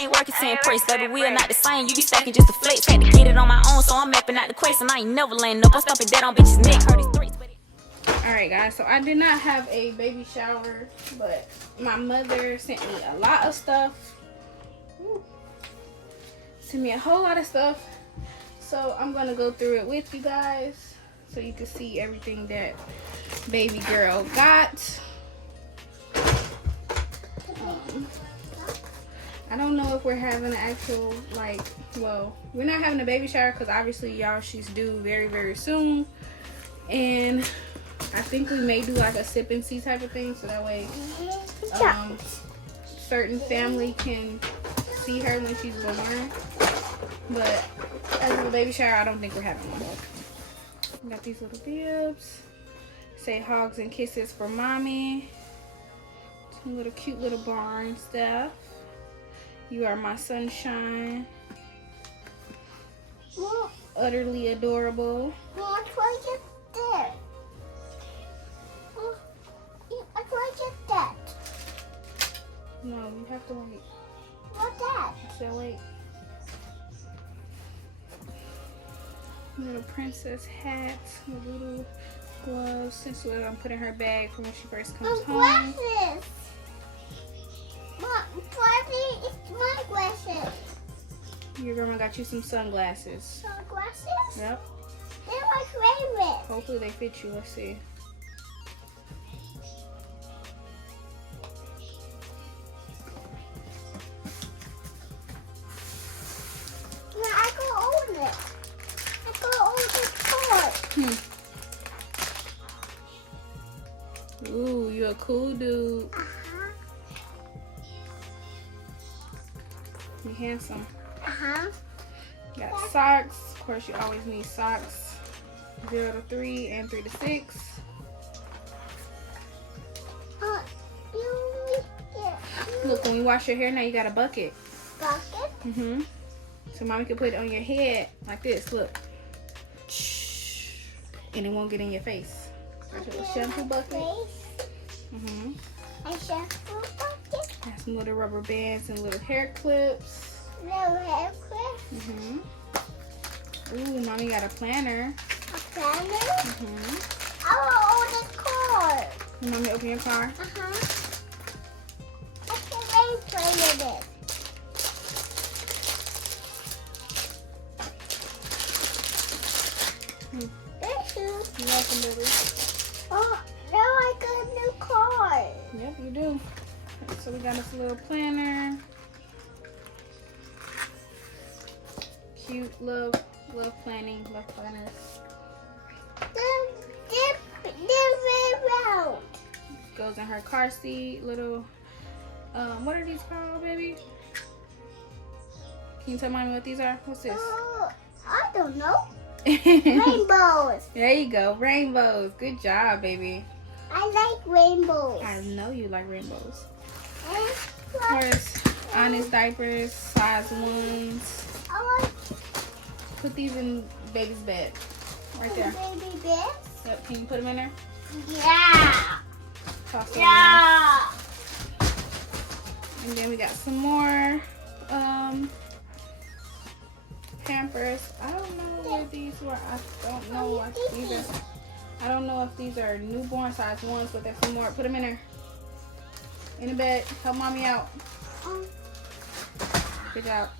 I ain't working to impress. Baby, we are not the same. You be stacking just to flex. Had to get it on my own, so I'm mapping out the quest. And I ain't never laying up. I'm stomping dead on bitches' neck. Heard it's threats. Alright, guys. So I did not have a baby shower, but my mother sent me a lot of stuff. Sent me a whole lot of stuff. So I'm going to go through it with you guys so you can see everything that baby girl got. I don't know if we're having an actual, like, well, we're not having a baby shower because obviously, y'all, she's due very, very soon. And I think we may do like a sip and see type of thing so that way certain family can see her when she's born. But as of a baby shower, I don't think we're having one. We got these little bibs. Say hugs and kisses for mommy. Some little cute little barn stuff. You are my sunshine. Utterly adorable. What was that? What was that? No, you have to wait. What's that? So wait. Little princess hat, little gloves. This is what I'm putting in her bag for when she first comes home. Glasses. It's my glasses. Your grandma got you some sunglasses. Sunglasses? Yep. They're my favorite. Hopefully they fit you. Let's see. Now I can own it. I can own this card. Ooh, you a cool dude. You handsome. Got socks. Of course, you always need socks. 0 to 3 and 3 to 6. Look, when you wash your hair now, you got a bucket. Bucket? So mommy can put it on your head like this. Look. And it won't get in your face. Got your little shampoo bucket. A shampoo bucket? Got some little rubber bands and little hair clips. Little hair clip? Ooh, mommy got a planner. A planner? I want to own this card. You want me to open your car? I can really play with it. Thank you. You're welcome, baby. Oh, now I got a new card. Yep, you do. So we got this little planner. Cute, love planning, love planners. They're very round. Goes in her car seat. Little, what are these called, baby? Can you tell mommy what these are? What's this? I don't know. Rainbows. There you go, rainbows. Good job, baby. I like rainbows. I know you like rainbows. And Of course, honest diapers, size 1s. I like Put these in baby's bed. Right there. baby bears. Yep, can you put them in there? Yeah. Toss them Yeah. in there. And then we got some more Pampers. I don't know where these were. I don't know. I don't know if these are newborn size 1s, but there's some more. Put them in there. In the bed. Help mommy out. Good job.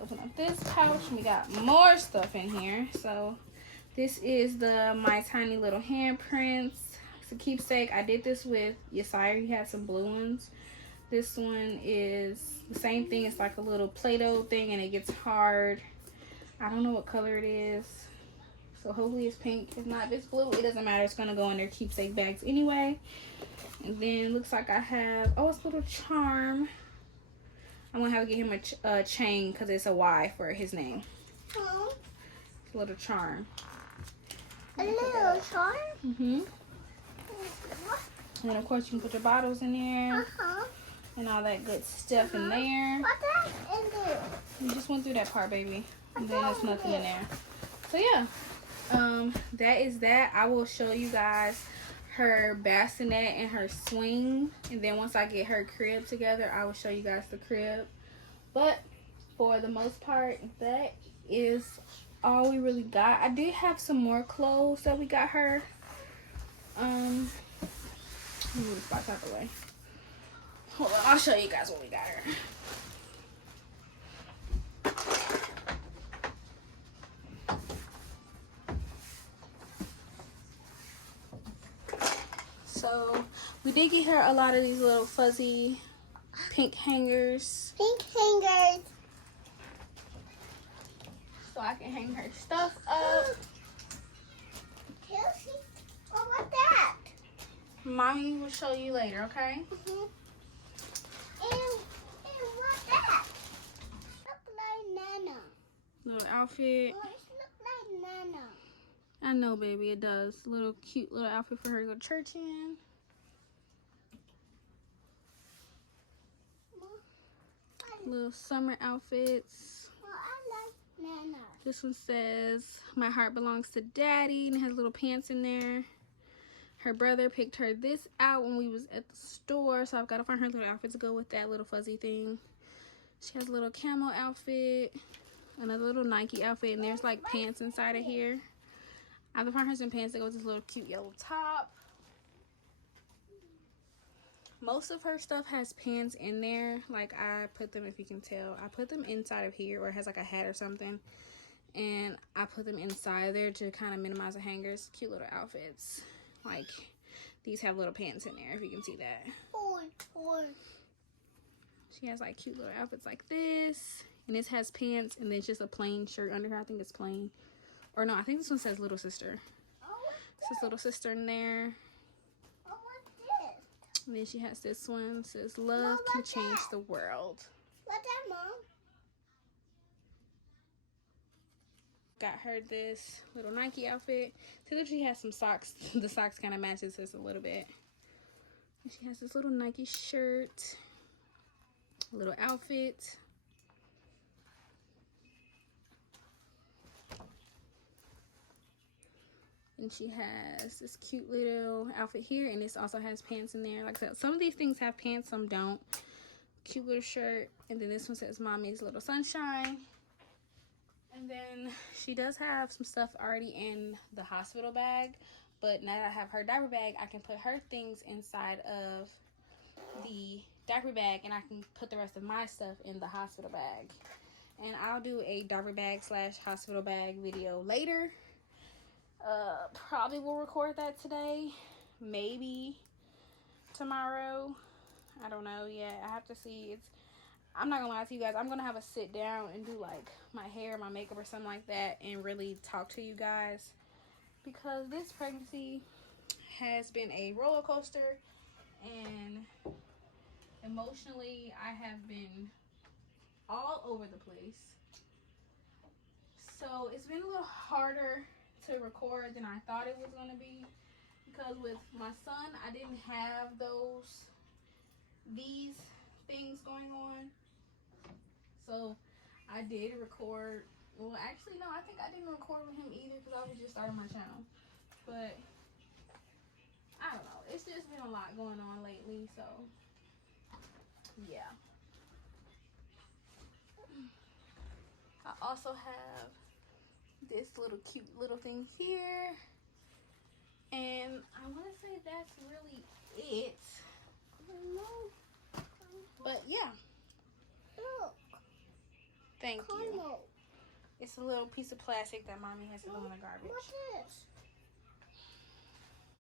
open up this pouch. We got more stuff in here. So this is the My Tiny Little Handprints. It's a keepsake. I did this with Yesire. He had some blue ones. This one is the same thing. It's like a little Play-Doh thing and it gets hard. I don't know what color it is. So hopefully it's pink. If not, if it's blue, it doesn't matter. It's going to go in their keepsake bags anyway. And then looks like I have, oh, it's a little charm. I'm going to have to get him a chain because it's a Y for his name. Oh. It's a little charm. A little charm? Mm-hmm. And then, of course, you can put your bottles in there. Uh-huh. And all that good stuff in there. What's that in there? You just went through that part, baby. And then there's nothing in there. So, yeah. That is that. I will show you guys her bassinet and her swing, and then once I get her crib together, I will show you guys the crib. But for the most part, that is all we really got. I did have some more clothes that we got her. Let me move this box out the way. Hold on, I'll show you guys what we got her. So we did get her a lot of these little fuzzy pink hangers. Pink hangers. So I can hang her stuff up. Kelsey, oh, what's that? Mommy will show you later, okay? Mm-hmm. And what's that? Look like Nana. Little outfit. Oh, it look like Nana. I know, baby, it does. Little cute little outfit for her to go to church in. Little summer outfits. Oh, I like Nana. This one says, "My heart belongs to Daddy," and it has little pants in there. Her brother picked her this out when we was at the store, so I've got to find her little outfit to go with that little fuzzy thing. She has a little camo outfit, another little Nike outfit, and there's like pants inside of here. I have to find her some pants that go with this little cute yellow top. Most of her stuff has pants in there. Like, I put them, if you can tell, I put them inside of here, or it has like a hat or something. And I put them inside there to kind of minimize the hangers. Cute little outfits. Like, these have little pants in there, if you can see that. She has like cute little outfits like this. And this has pants, and then it's just a plain shirt under her. I think it's plain. Or no, I think this one says Little Sister. It says Little Sister in there. Oh, what's this? And then she has this one. It says, "Love can change the world." What's that, Mom? Got her this little Nike outfit. See that she has some socks. The socks kind of matches this a little bit. And she has this little Nike shirt. A little outfit. And she has this cute little outfit here, and this also has pants in there. Like I said, some of these things have pants, some don't. Cute little shirt. And then this one says Mommy's Little Sunshine. And then she does have some stuff already in the hospital bag. But now that I have her diaper bag, I can put her things inside of the diaper bag, and I can put the rest of my stuff in the hospital bag. And I'll do a diaper bag / hospital bag video later. Probably will record that today, maybe tomorrow. I don't know yet. I have to see. I'm not gonna lie to you guys, I'm gonna have a sit down and do like my hair, my makeup, or something like that, and really talk to you guys, because this pregnancy has been a roller coaster, and emotionally I have been all over the place. So it's been a little harder to record than I thought it was gonna be, because with my son I didn't have these things going on. So I did record, well actually no, I think I didn't record with him either, because I was just starting my channel. But I don't know, it's just been a lot going on lately, so yeah. I also have this little cute little thing here, and I want to say that's really it. But yeah, Look. Thank you. Carmel. It's a little piece of plastic that mommy has to throw in the garbage. What's this?